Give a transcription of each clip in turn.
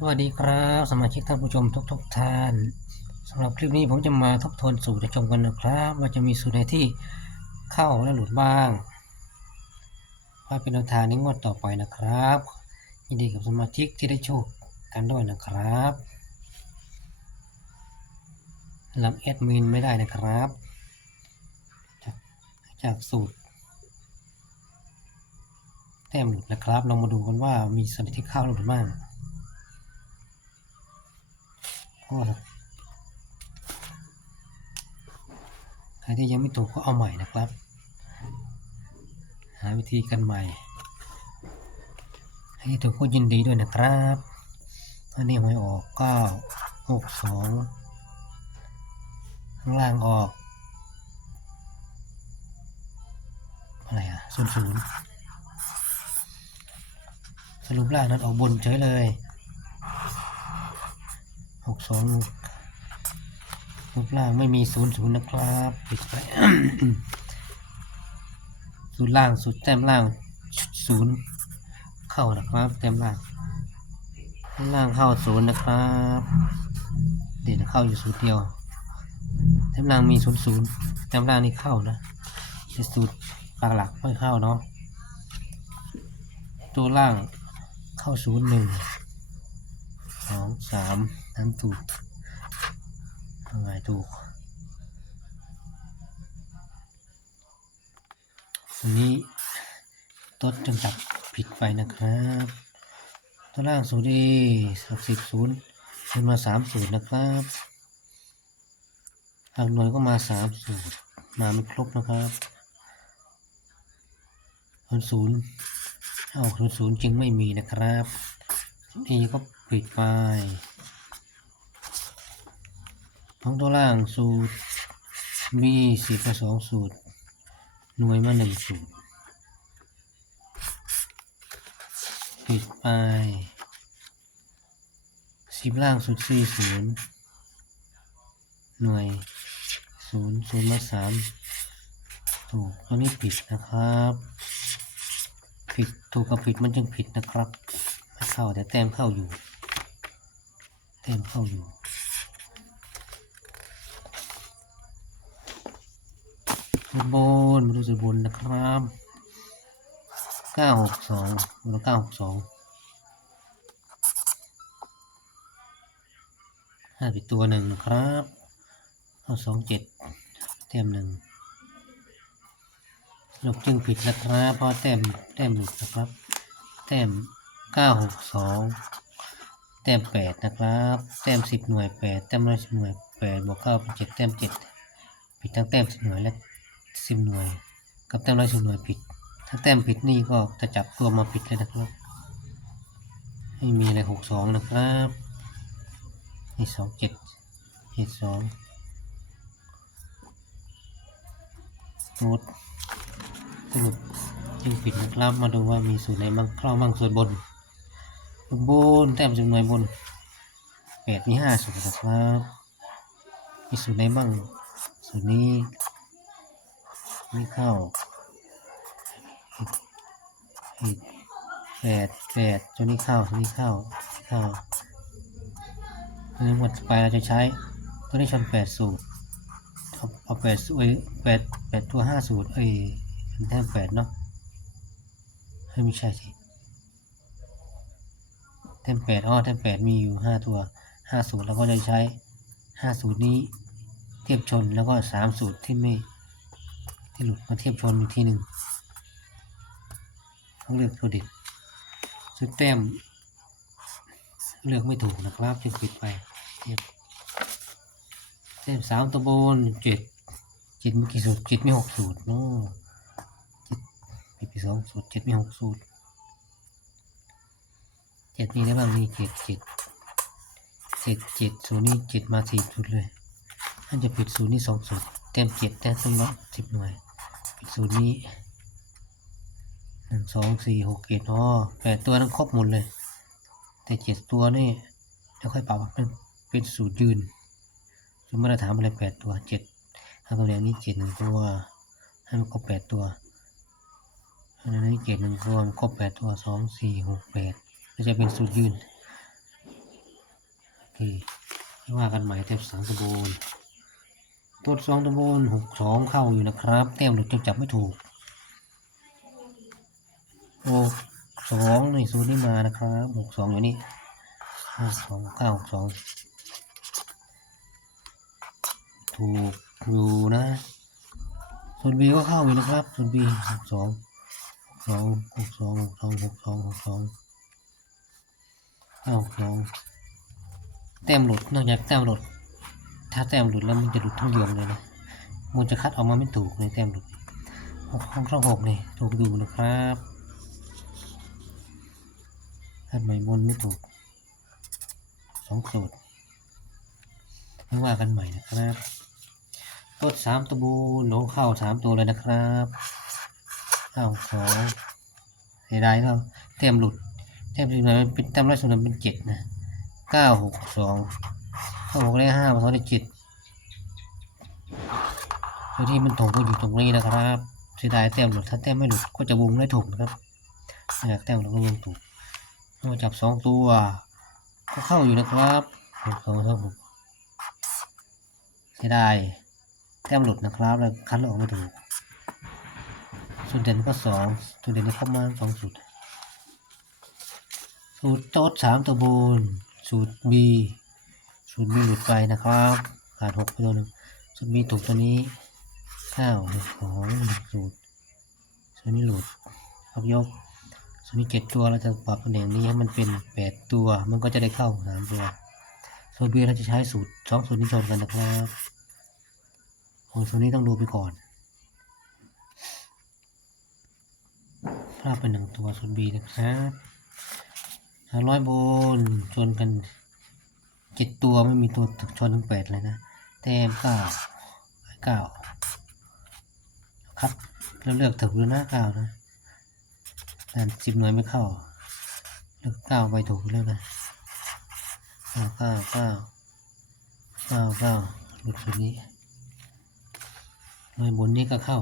สวัสดีครับ สมาชิกท่านผู้ชมทุกๆทท่านสำหรับคลิปนี้ผมจะมาทบทวนสูตรชมกันนะครับ ว่าจะมีสูตรไหนที่เข้าและหลุดบ้างว่าเป็นแนวทางในงวดต่อไปนะครับยินดีกับสมาชิกที่ได้โชคกันด้วยนะครับรับแอดมินไม่ได้นะครับ จากจากสูตรแต้มหลุดนะครับเรามาดูกันว่ามีส่วนที่เข้าหลุดบ้าง ใครที่ยังไม่ถูกก็เอาใหม่นะครับ หาวิธีกันใหม่ ให้ถูกก็ยินดีด้วยนะครับอันนี้หวยออกเก้าหกสองข้างล่างออกอะไรอะศูนย์ศูนย์สรุปล่างนั้นออกบนเฉยเลย หกสองรูปร่างไม่มีศูนย์ศูนย์นะครับปิดไปศูนย์ล่างสุดแต้มล่างศูนย์เข้านะครับแต้มล่างล่างเข้าศูนย์นะครับ เดี๋ยวเข้าอยู่ศูนย์เดียวแต้มล่างมีศูนย์ศูนย์แต้มล่างนี่เข้านะแต่สูตรปากหลักไม่เข้าเนาะตัวล่างเข้าศูนย์หนึ่งสองสาม น้ำถูกทำไงถูกอันนี้ต้นจนจับผิดไปนะครับตัวล่างศูนย์เอสักสิบศูนย์ขึ้นมาสามศูนย์นะครับหากหน่วยก็มาสามศูนย์มาไม่ครบนะครับศูนย์ศูนย์เอาศูนย์ศูนย์จึงไม่มีนะครับ นี่ก็ปิดไป ท้องตัวล่างสูตรมีสี่กับสองสูตร หน่วยมาหนึ่งสูตรปิดไปสิบล่างสูตรสี่ศูนย์หน่วยศูนย์ศูนย์มาสามถูกตัวนี้ผิดนะครับผิดถูกกับผิดมันจึงผิดนะครับไม่เข้าแต่แต้มเข้าอยู่ แต้มเข้าอยู่ สุดบนมาดูสุดบนนะครับเก้าหกสองมาดูเก้าหกสองห้าปิดตัวหนึ่งนะครับเข้าสองเจ็ดแต้มหนึ่งสรุปจึงผิดนะครับเพราะแต้มแต้มหลุดนะครับแต้มเก้าหกสองแต้มแปดนะครับแต้มสิบหน่วยแปดแต้มร้อยสิบหน่วยแปดบวกเก้าเป็นเจ็ดแต้มเจ็ดผิดทั้งแต้มสิบหน่วยและ สิบหน่วย กับแต้มร้อยสิบหน่วยผิด ถ้าแต้มผิดนี่ก็จะจับตัวมาผิดเลยนะครับ ให้มีอะไรหกสองนะครับนี่สองเจ็ดเจ็ดสองโน้ตสรุปจึงผิดนะครับ มาดูว่ามีสูตรไหนบ้างเข้าบ้างส่วนบนบน บนแต้มจำนวนบนแปดมีห้าสูตรนะครับ มีสูตรไหนบ้างสูตรนี้ ไม่เข้าแปดแปดตัวนี้เข้าตัวนี้เข้าเข้าอันนี้หมดไปเราจะใช้ตัวนี้ชนแปดสูตรเอาแปดสูตรแปดแปดตัวห้าสูตรเอ้ยแท่แปดเนาะเฮ้ไม่ใช่สิแท่แปดอ๋อแท่แปดมีอยู่ห้าตัวห้าสูตรเราก็จะใช้ห้าสูตรนี้เทียบชนแล้วก็สามสูตรที่ไม่ ที่หลุดมาเทียบชนอีกทีหนึ่งต้องเลือกตัวเด็ดชุดแต้ม เลือกไม่ถูกนะครับจึงปิดไปเทียบแต้มสามตัวบนเจ็ดเจ็ดมีกี่สูตรเจ็ดมีหกสูตรเนาะเจ็ดมีสองสูตรเจ็ดมีหกสูตรเจ็ดมีได้บ้างมีเจ็ดเจ็ดเจ็ดเจ็ดสูตรนี้เจ็ดมาสี่สูตรเลยท่านจะปิดศูนย์นี้สองศูนย์เต็มเจ็ดแต้มต้นละสิบหน่วย ปิดศูนย์นี้หนึ่งสองสี่หกเจ็ดอ๋อแปดตัวนั้นครบหมดเลย แต่เจ็ดตัวนี่เดี๋ยวค่อยปรับเป็นเป็นสูตรยืนสมมติเราถามอะไรแปดตัวเจ็ดถ้าตัวอย่งนี้เจ็ดหนึ่งตัวให้มันครบแปดตัวอันนี้เจ็ดหนึ่งตัวมันครบแปดตัวสองสี่หกแปดก็จะเป็นสูตรยืนเคว่ากันใหม่เต็มสามตะบูน ตัวสองตะบนหกสองเข้าอยู่นะครับเต็มหลุดจนจับไม่ถูกหกสองในศูนย์นี่มานะครับหกสองอยู่นี่ห้าสองเก้าหกสองถูกอยู่นะส่วนบีก็เข้าอยู่นะครับส่วนบีหกสองสองหกสองหกสองหกสองหกสองเก้าสองแต้มหลุดนอกจากแต้มหลุด ถ้าแต้มหลุดแล้วมันจะหลุดทั้งยวงเลยนะมันจะคัดออกมาไม่ถูกในแต้มหลุดหกห้องช่องหกนี่ถูกอยู่นะครับคัดใหม่บนไม่ถูกสองสูตรไม่ว่ากันใหม่นะครับต้นสามตัวบูโหนเข้าสามตัวเลยนะครับเข้าสองเสียดายก็แต้มหลุดแต้มสุดท้ายมันเป็นแต้มแรกสุดท้ายเป็นเจ็ดนะเก้าหกสอง เก้าหกได้ห้าสองได้เจ็ดโดยที่มันถงก็อยู่ตรงนี้นะครับเสียดายแต้มหลุดถ้าแต้มไม่หลุดก็จะวงได้ถูกนะครับอยากแต้มเราก็วงถูกมาจับสองตัวก็เข้าอยู่นะครับหกสองสองหกเสียดายแต้มหลุดนะครับ แล้วคัดแล้วออกไม่ถูกส่วนเด่นก็สองส่วนเด่นก็เข้ามาสองสุดสูตรโต๊ดสามตัวบนสูตร B สูตร B หลุดไปนะครับขาดหกไปตัวหนึ่งสูตร B ถูกตัวนี้เก้าหนึ่งสองหนึ่งสูตรสูตรนี้หลุดครับยกสูตรนี้เจ็ดตัวเราจะปรับตำแหน่งนี้ให้มันเป็นแปดตัว มันก็จะได้เข้าสามตัวสูตร B เราจะใช้สูตรสองสูตรนี้ชนกันนะครับของสูตรนี้ต้องดูไปก่อนพลาดไปหนึ่งตัวสูตร B นะครับห้าร้อยโบนชนกัน เจ็ดตัวไม่มีตัวชนถึงแปดเลยนะ แต้มเก้าเก้าครับเราเลือกถูกหรือนะเก้านะแต่สิบหน่วยไม่เข้า เลือกเก้าไปถูกแล้วนะเก้าเก้าเก้าเก้าเก้าหลุดสุดนี้หน่วยบนนี้ก็เข้า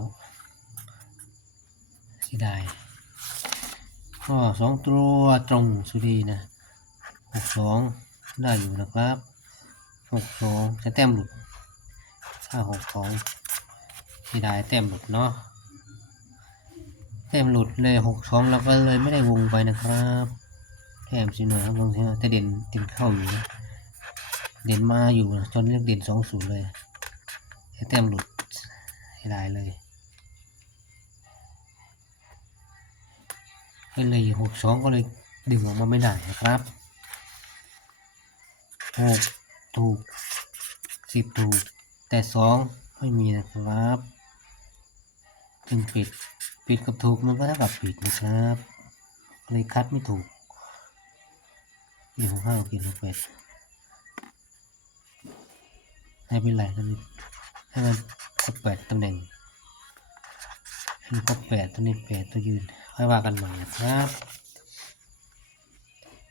สียดายก็สองตัวตรงสุดีนะหกสอง ได้อยู่นะครับหกสองจะแต้มหลุดถ้าหกสองที่ได้แต้มหลุดเนาะแต้มหลุดเลยหกสองเราก็เลยไม่ได้วงไปนะครับแต้มสิหน่อยครับลงที่แต่เด่นเด่นเข้าอยู่นะเด่นมาอยู่นะจนเรียกเด่นสองศูนย์เลยแต่แต้มหลุดให้ได้เลยก็เลยหกสองก็เลยดึงออกมาไม่ได้นะครับ หกถูกสิบถูก แต่สองไม่มีนะครับจึงปิดปิดกับถูกมันก็เท่ากับปิดนะครับเลยคัดไม่ถูกหนึ่งห้ากินลงเป็ดให้เป็นไรนั่นให้มันครบแปดตำแหน่งให้มันครบแปดตัวนี้แปดตัวยืนค่อยว่ากันใหม่นะครับ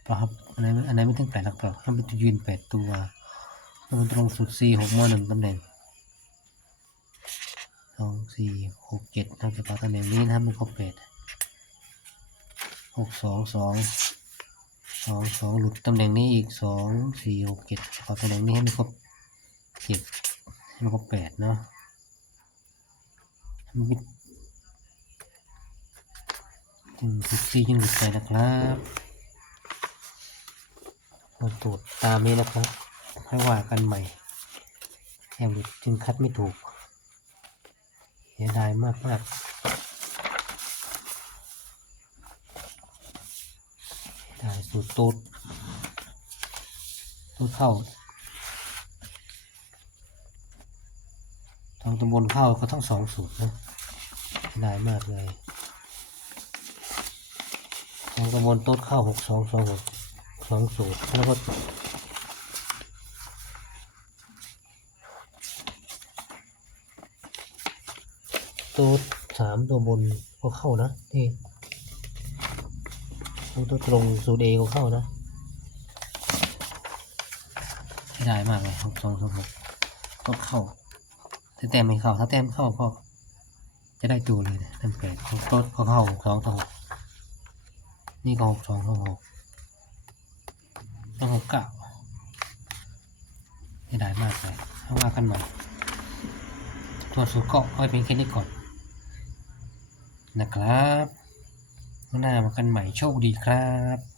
ปล่าครับอันไหนอันไหนไม่ถึงแปดหลักเปล่าให้เป็นยืนแปดตัวให้มันตรงสุดสี่หกมหนึ่งตำแหน่งสองสี่หกเจ็ดทำเฉพาะตำแหน่งนี้นะครับมันครบแปดหกสองสองสองสองหลุดตำแหน่งนี้อีกสองสี่หกเจ็ดเฉพาะตำแหน่งนี้ให้มันครบเจ็ดให้มันครบแปดเนาะมันจึงทุกที่ยังหลุดไปนะครับ เราตรวจตามนี้นะครับให้ว่ากันใหม่แอบหลุจึงคัดไม่ถูกเสียดายมากมากเสียดายสูตรตูดตูดเข้าทางตำบลเข้าก็ทั้งสองสูตรนะเสียดายมากเลยของตำบลต๊ดข้าวหกสองสองหก สองสูตรแล้วก็ต๊ดสามตัวบนก็เข้านะที่ตัวตรงสูตรเอก็เข้านะได้มากเลยหกสองสองหกก็เข้า ถ้าแต้มไม่เข้า ถ้าแต้มเข้าก็จะได้ตัวเลยนะแต้มแปดของโต๊ดก็เข้าหกสองต่อหกนี่ก็หกสองหกหก ต้องหกเก้าไม่ได้มากเลยเอาว่ากันใหม่ตัวสูตรก็เอาเพียงแค่นี้ก่อน นะครับหน้ามากันใหม่โชคดีครับ